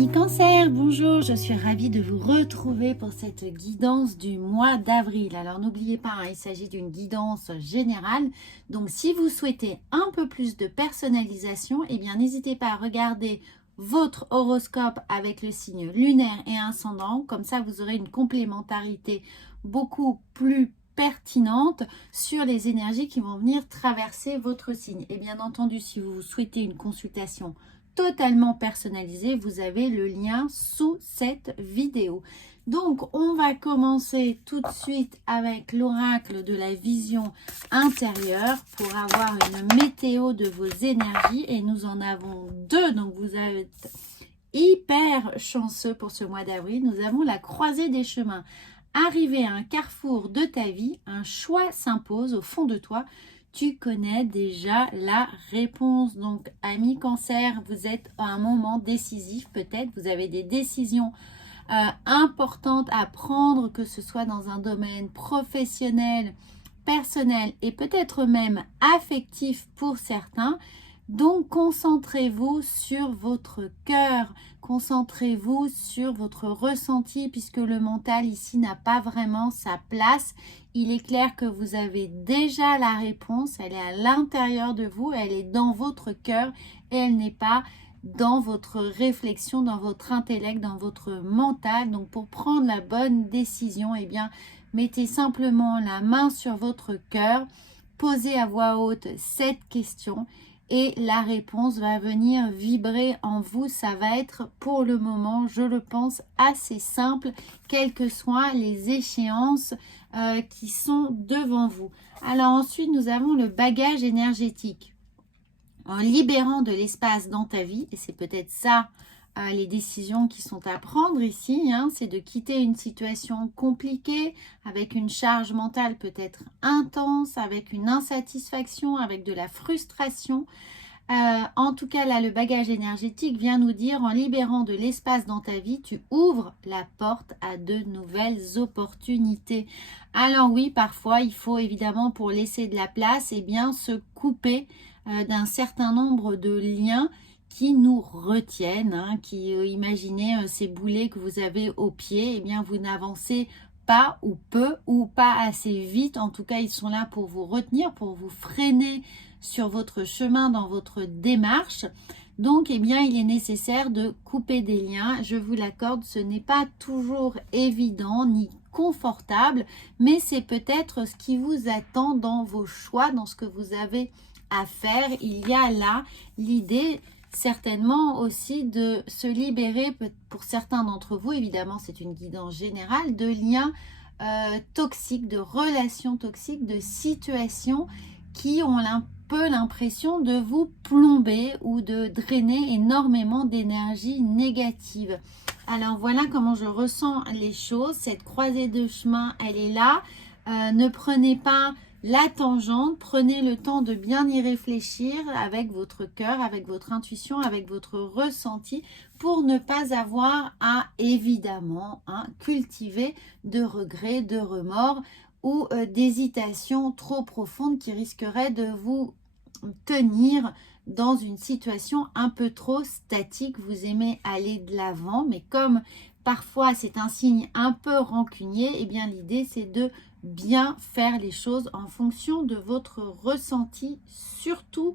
Amis Cancer, bonjour, je suis ravie de vous retrouver pour cette guidance du mois d'avril. Alors n'oubliez pas, il s'agit d'une guidance générale, donc si vous souhaitez un peu plus de personnalisation, eh bien n'hésitez pas à regarder votre horoscope avec le signe lunaire et ascendant, comme ça vous aurez une complémentarité beaucoup plus pertinente sur les énergies qui vont venir traverser votre signe. Et bien entendu, si vous souhaitez une consultation totalement personnalisé, vous avez le lien sous cette vidéo. Donc on va commencer tout de suite avec l'oracle de la vision intérieure pour avoir une météo de vos énergies, et nous en avons deux, donc vous êtes hyper chanceux pour ce mois d'avril. Nous avons la croisée des chemins. Arrivé à un carrefour de ta vie, un choix s'impose au fond de toi. Tu connais déjà la réponse. Donc, amis Cancer, vous êtes à un moment décisif peut-être. Vous avez des décisions importantes à prendre, que ce soit dans un domaine professionnel, personnel et peut-être même affectif pour certains. Donc, concentrez-vous sur votre cœur, concentrez-vous sur votre ressenti, puisque le mental ici n'a pas vraiment sa place. Il est clair que vous avez déjà la réponse, elle est à l'intérieur de vous, elle est dans votre cœur et elle n'est pas dans votre réflexion, dans votre intellect, dans votre mental. Donc, pour prendre la bonne décision, eh bien, mettez simplement la main sur votre cœur, posez à voix haute cette question et la réponse va venir vibrer en vous. Ça va être pour le moment, je le pense, assez simple, quelles que soient les échéances qui sont devant vous. Alors ensuite, nous avons le bagage énergétique. En libérant de l'espace dans ta vie, et c'est peut-être ça les décisions qui sont à prendre ici, c'est de quitter une situation compliquée, avec une charge mentale peut-être intense, avec une insatisfaction, avec de la frustration. En tout cas, là, le bagage énergétique vient nous dire, en libérant de l'espace dans ta vie, tu ouvres la porte à de nouvelles opportunités. Alors oui, parfois, il faut évidemment, pour laisser de la place, se couper d'un certain nombre de liens qui nous retiennent, imaginez ces boulets que vous avez au pied, vous n'avancez pas ou peu ou pas assez vite. En tout cas, ils sont là pour vous retenir, pour vous freiner sur votre chemin, dans votre démarche. Donc, il est nécessaire de couper des liens. Je vous l'accorde, ce n'est pas toujours évident ni confortable, mais c'est peut-être ce qui vous attend dans vos choix, dans ce que vous avez à faire. Il y a là l'idée certainement aussi de se libérer, pour certains d'entre vous, évidemment c'est une guidance générale, de liens toxiques, de relations toxiques, de situations qui ont un peu l'impression de vous plomber ou de drainer énormément d'énergie négative. Alors voilà comment je ressens les choses. Cette croisée de chemin, elle est là. Ne prenez pas la tangente, prenez le temps de bien y réfléchir avec votre cœur, avec votre intuition, avec votre ressenti, pour ne pas avoir à, évidemment, cultiver de regrets, de remords ou d'hésitations trop profondes qui risqueraient de vous tenir dans une situation un peu trop statique. Vous aimez aller de l'avant, mais comme parfois c'est un signe un peu rancunier, l'idée c'est de bien faire les choses en fonction de votre ressenti surtout,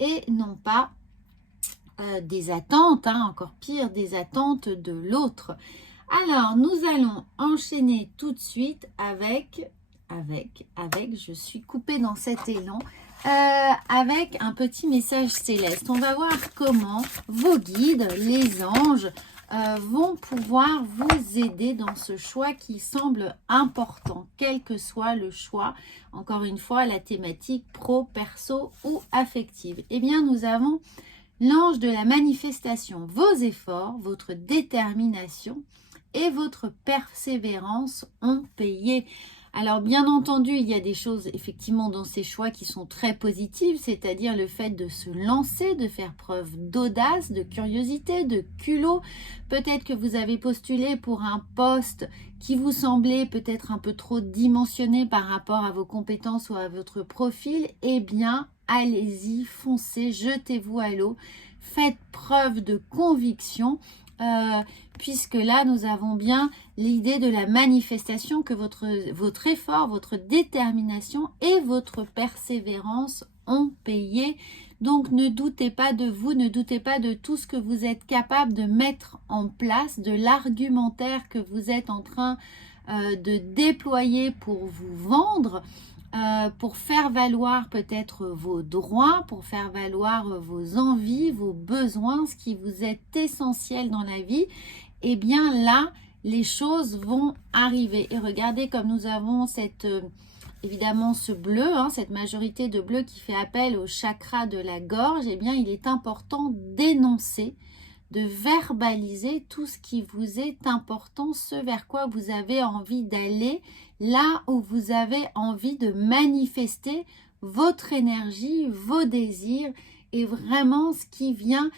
et non pas des attentes, encore pire, des attentes de l'autre. Alors nous allons enchaîner tout de suite avec, je suis coupée dans cet élan, avec un petit message céleste. On va voir comment vos guides, les anges, vont pouvoir vous aider dans ce choix qui semble important, quel que soit le choix. Encore une fois, la thématique pro, perso ou affective. Nous avons l'ange de la manifestation. Vos efforts, votre détermination et votre persévérance ont payé. Alors bien entendu, il y a des choses effectivement dans ces choix qui sont très positives, c'est-à-dire le fait de se lancer, de faire preuve d'audace, de curiosité, de culot. Peut-être que vous avez postulé pour un poste qui vous semblait peut-être un peu trop dimensionné par rapport à vos compétences ou à votre profil. Allez-y, foncez, jetez-vous à l'eau, faites preuve de conviction. puisque là, nous avons bien l'idée de la manifestation, que votre effort, votre détermination et votre persévérance ont payé. Donc, ne doutez pas de vous, ne doutez pas de tout ce que vous êtes capable de mettre en place, de l'argumentaire que vous êtes en train de déployer pour vous vendre, pour faire valoir peut-être vos droits, pour faire valoir vos envies, vos besoins, ce qui vous est essentiel dans la vie. Et bien là, les choses vont arriver. Et regardez comme nous avons cette, évidemment ce bleu, cette majorité de bleu qui fait appel au chakra de la gorge. Et bien il est important d'énoncer, de verbaliser tout ce qui vous est important, ce vers quoi vous avez envie d'aller, là où vous avez envie de manifester votre énergie, vos désirs et vraiment ce qui vient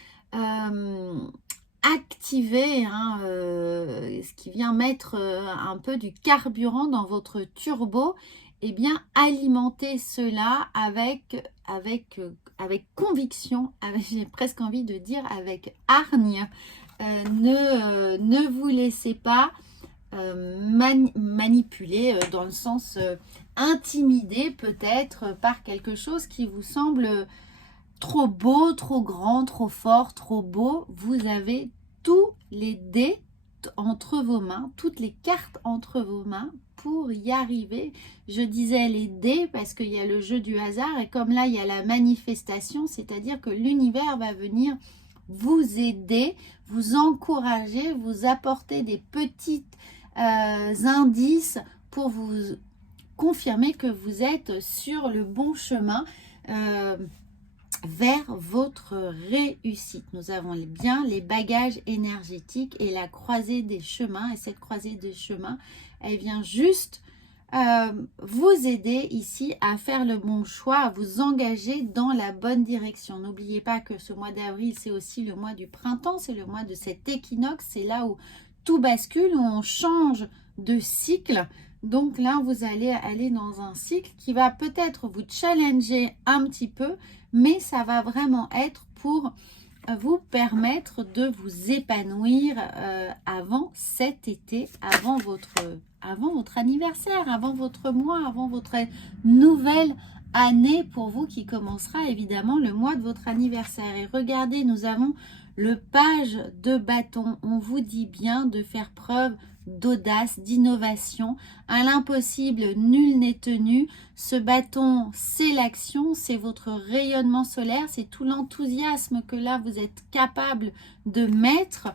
activer, ce qui vient mettre un peu du carburant dans votre turbo. Et bien alimenter cela avec conviction, j'ai presque envie de dire avec hargne. Ne vous laissez pas manipuler dans le sens intimider peut-être par quelque chose qui vous semble trop beau, trop grand, trop fort, trop beau. Vous avez tous les dés entre vos mains, toutes les cartes entre vos mains pour y arriver. Je disais les dés parce qu'il y a le jeu du hasard et comme là il y a la manifestation, c'est-à-dire que l'univers va venir vous aider, vous encourager, vous apporter des petits indices pour vous confirmer que vous êtes sur le bon chemin vers votre réussite. Nous avons bien les bagages énergétiques et la croisée des chemins. Et cette croisée des chemins, elle vient juste vous aider ici à faire le bon choix, à vous engager dans la bonne direction. N'oubliez pas que ce mois d'avril, c'est aussi le mois du printemps, c'est le mois de cet équinoxe, c'est là où tout bascule, où on change de cycle. Donc là, vous allez aller dans un cycle qui va peut-être vous challenger un petit peu, mais ça va vraiment être pour vous permettre de vous épanouir avant cet été, avant votre anniversaire, avant votre mois, avant votre nouvelle année pour vous qui commencera évidemment le mois de votre anniversaire. Et regardez, nous avons le page de bâton. On vous dit bien de faire preuve d'audace, d'innovation. À l'impossible, nul n'est tenu. Ce bâton, c'est l'action, c'est votre rayonnement solaire, c'est tout l'enthousiasme que là, vous êtes capable de mettre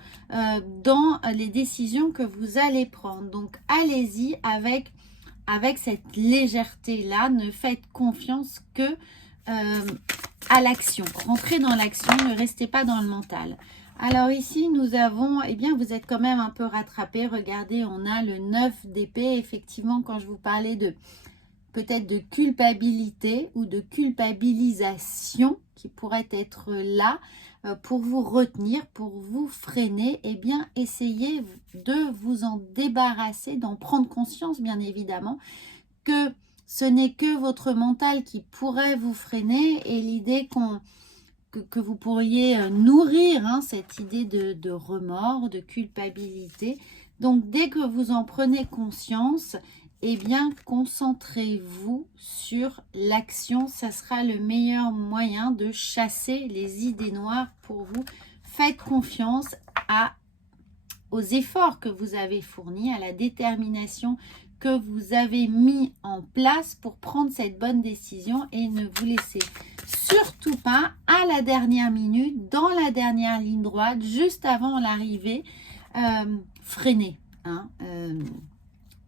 dans les décisions que vous allez prendre. Donc, allez-y avec cette légèreté-là. Ne faites confiance que à l'action. Rentrez dans l'action, ne restez pas dans le mental. Alors ici, nous avons, eh bien, vous êtes quand même un peu rattrapé. Regardez, on a le 9 d'épée. Effectivement, quand je vous parlais de peut-être de culpabilité ou de culpabilisation qui pourrait être là pour vous retenir, pour vous freiner, eh bien, essayez de vous en débarrasser, d'en prendre conscience, bien évidemment, que ce n'est que votre mental qui pourrait vous freiner et l'idée que vous pourriez nourrir cette idée de remords, de culpabilité. Donc, dès que vous en prenez conscience, eh bien, concentrez-vous sur l'action. Ça sera le meilleur moyen de chasser les idées noires pour vous. Faites confiance aux efforts que vous avez fournis, à la détermination que vous avez mis en place pour prendre cette bonne décision et ne vous laissez surtout pas à la dernière minute, dans la dernière ligne droite, juste avant l'arrivée, freiner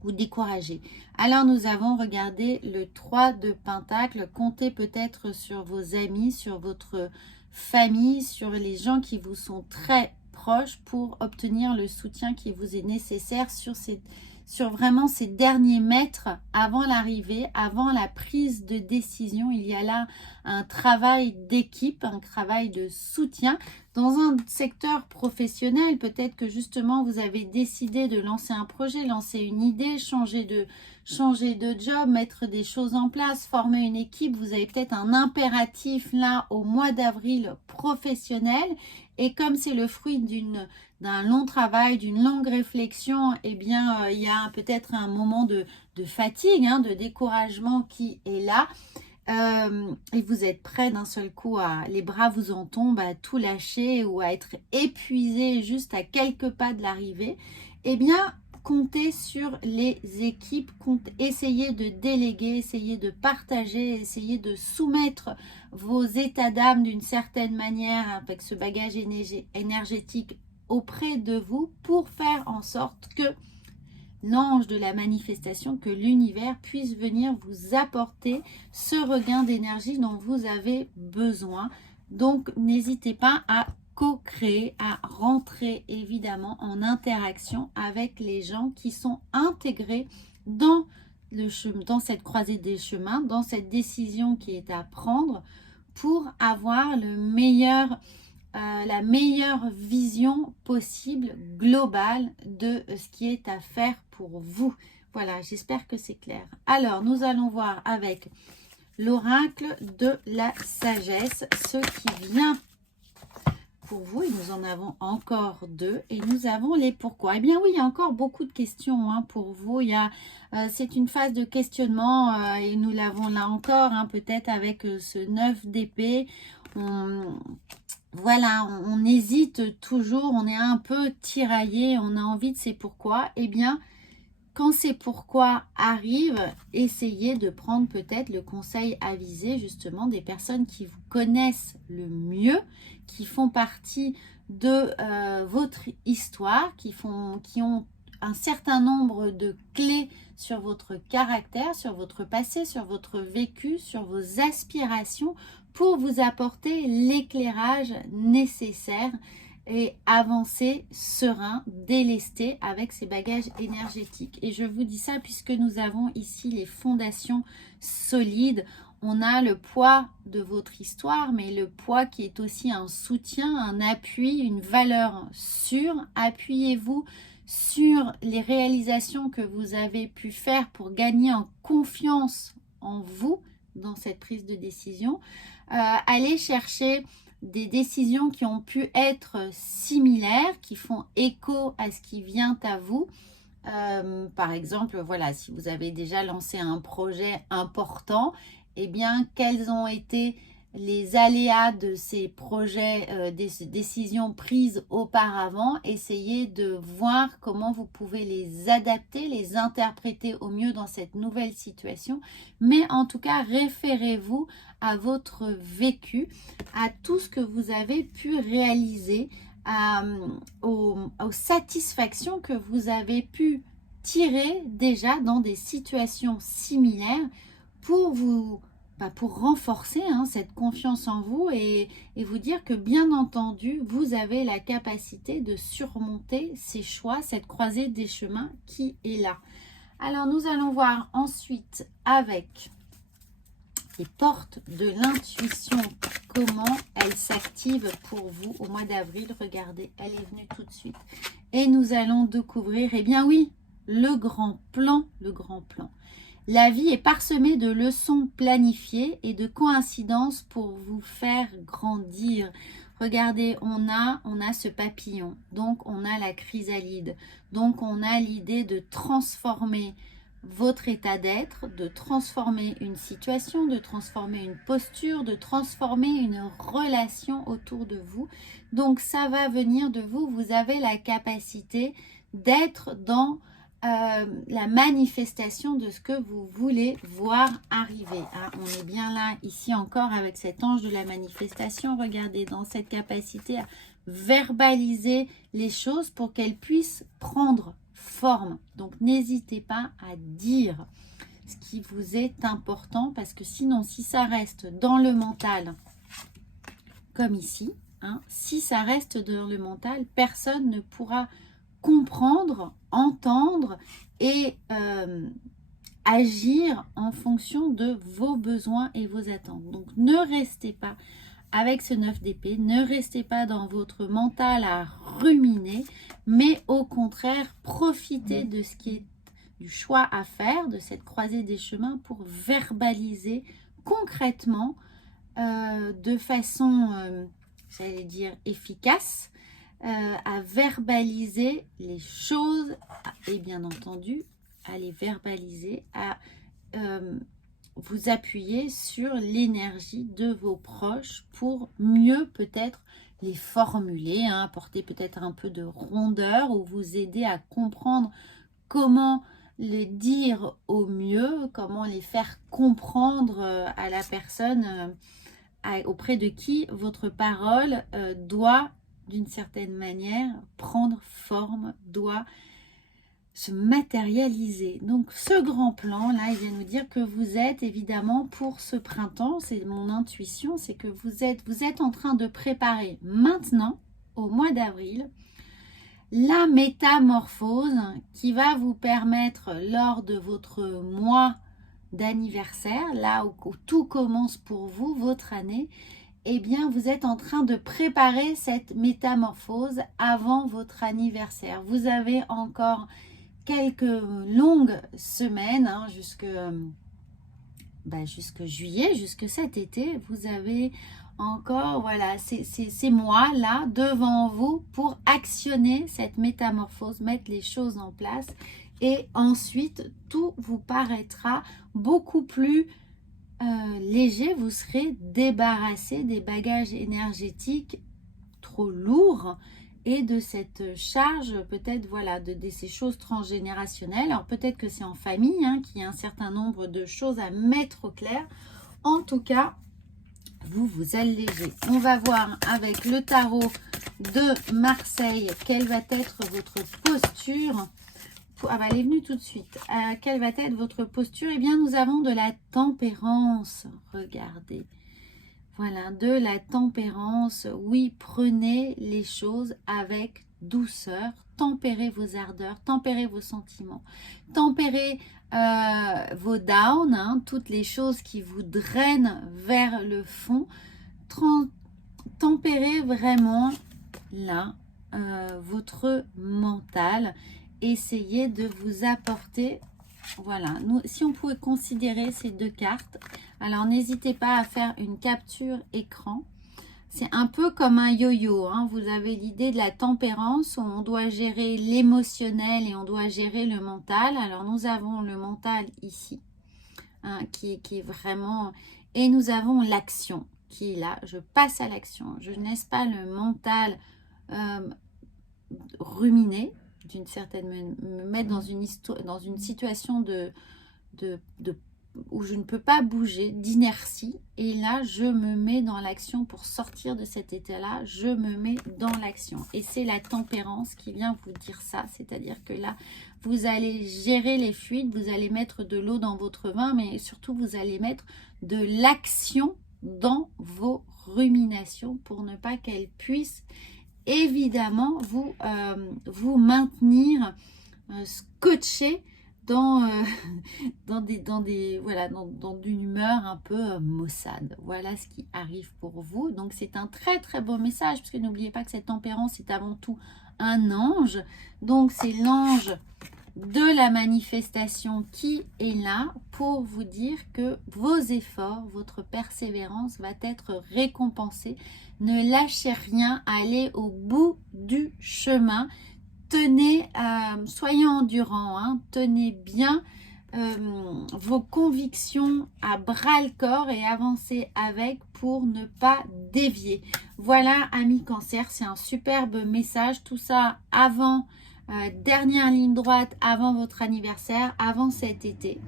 ou décourager. Alors nous avons regardé le 3 de Pentacle. Comptez peut-être sur vos amis, sur votre famille, sur les gens qui vous sont très proches pour obtenir le soutien qui vous est nécessaire sur vraiment ces derniers mètres avant l'arrivée, avant la prise de décision. Il y a là un travail d'équipe, un travail de soutien. Dans un secteur professionnel, peut-être que justement vous avez décidé de lancer un projet, lancer une idée, changer de job, mettre des choses en place, former une équipe. Vous avez peut-être un impératif là au mois d'avril professionnel. Et comme c'est le fruit d'un long travail, d'une longue réflexion, eh bien, il y a peut-être un moment de fatigue, hein, de découragement qui est là. Et vous êtes prêt d'un seul coup les bras vous en tombent, à tout lâcher ou à être épuisé juste à quelques pas de l'arrivée, eh bien, comptez sur les équipes, essayez de déléguer, essayez de partager, essayez de soumettre vos états d'âme d'une certaine manière avec ce bagage énergétique auprès de vous pour faire en sorte que l'ange de la manifestation, que l'univers puisse venir vous apporter ce regain d'énergie dont vous avez besoin. Donc, n'hésitez pas à co-créer, à rentrer évidemment en interaction avec les gens qui sont intégrés dans cette croisée des chemins, dans cette décision qui est à prendre pour avoir la meilleure vision possible, globale, de ce qui est à faire pour vous. Voilà, j'espère que c'est clair. Alors, nous allons voir avec l'oracle de la sagesse ce qui vient pour vous. Et nous en avons encore deux. Et nous avons les pourquoi. Eh bien oui, il y a encore beaucoup de questions hein, pour vous. C'est une phase de questionnement et nous l'avons là encore, hein, peut-être avec ce 9 d'épée. Voilà, on hésite toujours, on est un peu tiraillé, on a envie de c'est pourquoi. Eh bien, quand c'est pourquoi arrive, essayez de prendre peut-être le conseil avisé justement des personnes qui vous connaissent le mieux, qui font partie de votre histoire, qui ont un certain nombre de clés sur votre caractère, sur votre passé, sur votre vécu, sur vos aspirations, pour vous apporter l'éclairage nécessaire et avancer serein, délesté avec ces bagages énergétiques. Et je vous dis ça puisque nous avons ici les fondations solides. On a le poids de votre histoire, mais le poids qui est aussi un soutien, un appui, une valeur sûre. Appuyez-vous sur les réalisations que vous avez pu faire pour gagner en confiance en vous dans cette prise de décision. Allez chercher des décisions qui ont pu être similaires, qui font écho à ce qui vient à vous. Par exemple, voilà, si vous avez déjà lancé un projet important, eh bien, quels ont été les aléas de ces projets, des décisions prises auparavant? Essayez de voir comment vous pouvez les adapter, les interpréter au mieux dans cette nouvelle situation. Mais en tout cas, référez-vous à votre vécu, à tout ce que vous avez pu réaliser, aux satisfactions que vous avez pu tirer déjà dans des situations similaires pour renforcer cette confiance en vous et vous dire que bien entendu, vous avez la capacité de surmonter ces choix, cette croisée des chemins qui est là. Alors, nous allons voir ensuite avec les portes de l'intuition, comment elle s'active pour vous au mois d'avril. Regardez, elle est venue tout de suite. Et nous allons découvrir, eh bien oui, le grand plan, le grand plan. La vie est parsemée de leçons planifiées et de coïncidences pour vous faire grandir. Regardez, on a ce papillon, donc on a la chrysalide, donc on a l'idée de transformer votre état d'être, de transformer une situation, de transformer une posture, de transformer une relation autour de vous. Donc ça va venir de vous, vous avez la capacité d'être dans la manifestation de ce que vous voulez voir arriver. On est bien là, ici encore, avec cet ange de la manifestation. Regardez, dans cette capacité à verbaliser les choses pour qu'elles puissent prendre forme. Donc, n'hésitez pas à dire ce qui vous est important, parce que sinon, si ça reste dans le mental, comme ici, si ça reste dans le mental, personne ne pourra comprendre, entendre et agir en fonction de vos besoins et vos attentes. Donc, ne restez pas avec ce 9 d'épée, ne restez pas dans votre mental à ruminer, mais au contraire, profitez de ce qui est du choix à faire, de cette croisée des chemins pour verbaliser concrètement, de façon, j'allais dire, efficace, à verbaliser les choses et bien entendu, à les verbaliser, à vous appuyer sur l'énergie de vos proches pour mieux peut-être les formuler, hein, apporter peut-être un peu de rondeur ou vous aider à comprendre comment les dire au mieux, comment les faire comprendre à la personne auprès de qui votre parole doit d'une certaine manière prendre forme, doit se matérialiser. Donc ce grand plan là, il vient nous dire que vous êtes évidemment pour ce printemps, c'est mon intuition, c'est que vous êtes en train de préparer maintenant, au mois d'avril, la métamorphose qui va vous permettre lors de votre mois d'anniversaire, là où tout commence pour vous, votre année, eh bien vous êtes en train de préparer cette métamorphose avant votre anniversaire. Vous avez encore quelques longues semaines, hein, jusque juillet, jusque cet été, vous avez encore voilà, ces mois-là devant vous pour actionner cette métamorphose, mettre les choses en place et ensuite tout vous paraîtra beaucoup plus léger, vous serez débarrassé des bagages énergétiques trop lourds et de cette charge peut-être voilà de ces choses transgénérationnelles. Alors peut-être que c'est en famille hein, qu'il y a un certain nombre de choses à mettre au clair. En tout cas, vous allégez. On va voir avec le tarot de Marseille quelle va être votre posture. Ah bah, elle est venue tout de suite. Quelle va être votre posture? Eh bien, nous avons de la tempérance. Regardez. Voilà, de la tempérance. Oui, prenez les choses avec douceur. Tempérez vos ardeurs, tempérez vos sentiments. Tempérez vos downs, hein, toutes les choses qui vous drainent vers le fond. Tempérez vraiment là votre mental. Essayez de vous apporter, voilà, si on pouvait considérer ces deux cartes, alors n'hésitez pas à faire une capture écran. C'est un peu comme un yo-yo, hein. Vous avez l'idée de la tempérance où on doit gérer l'émotionnel et on doit gérer le mental. Alors nous avons le mental ici, hein, qui est vraiment, et nous avons l'action qui est là. Je passe à l'action, je ne laisse pas le mental ruminer, d'une certaine me mettre dans une situation où je ne peux pas bouger, d'inertie, et là je me mets dans l'action pour sortir de cet état là, je me mets dans l'action, et c'est la tempérance qui vient vous dire ça, c'est-à-dire que là vous allez gérer les fluides, vous allez mettre de l'eau dans votre vin, mais surtout vous allez mettre de l'action dans vos ruminations pour ne pas qu'elles puissent évidemment vous maintenir scotché dans une humeur un peu maussade. Voilà ce qui arrive pour vous. Donc c'est un très très beau message, parce que n'oubliez pas que cette tempérance est avant tout un ange. Donc c'est l'ange de la manifestation qui est là pour vous dire que vos efforts, votre persévérance va être récompensée. Ne lâchez rien, allez au bout du chemin. Tenez, soyez endurants, hein, tenez bien vos convictions à bras le corps et avancez avec pour ne pas dévier. Voilà, amis Cancer, c'est un superbe message. Tout ça avant, dernière ligne droite avant votre anniversaire, avant cet été.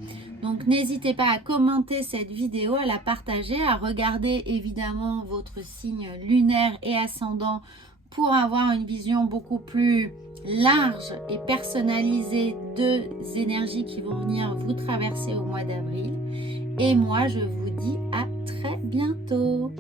Donc n'hésitez pas à commenter cette vidéo, à la partager, à regarder évidemment votre signe lunaire et ascendant pour avoir une vision beaucoup plus large et personnalisée des énergies qui vont venir vous traverser au mois d'avril. Et moi, je vous dis à très bientôt.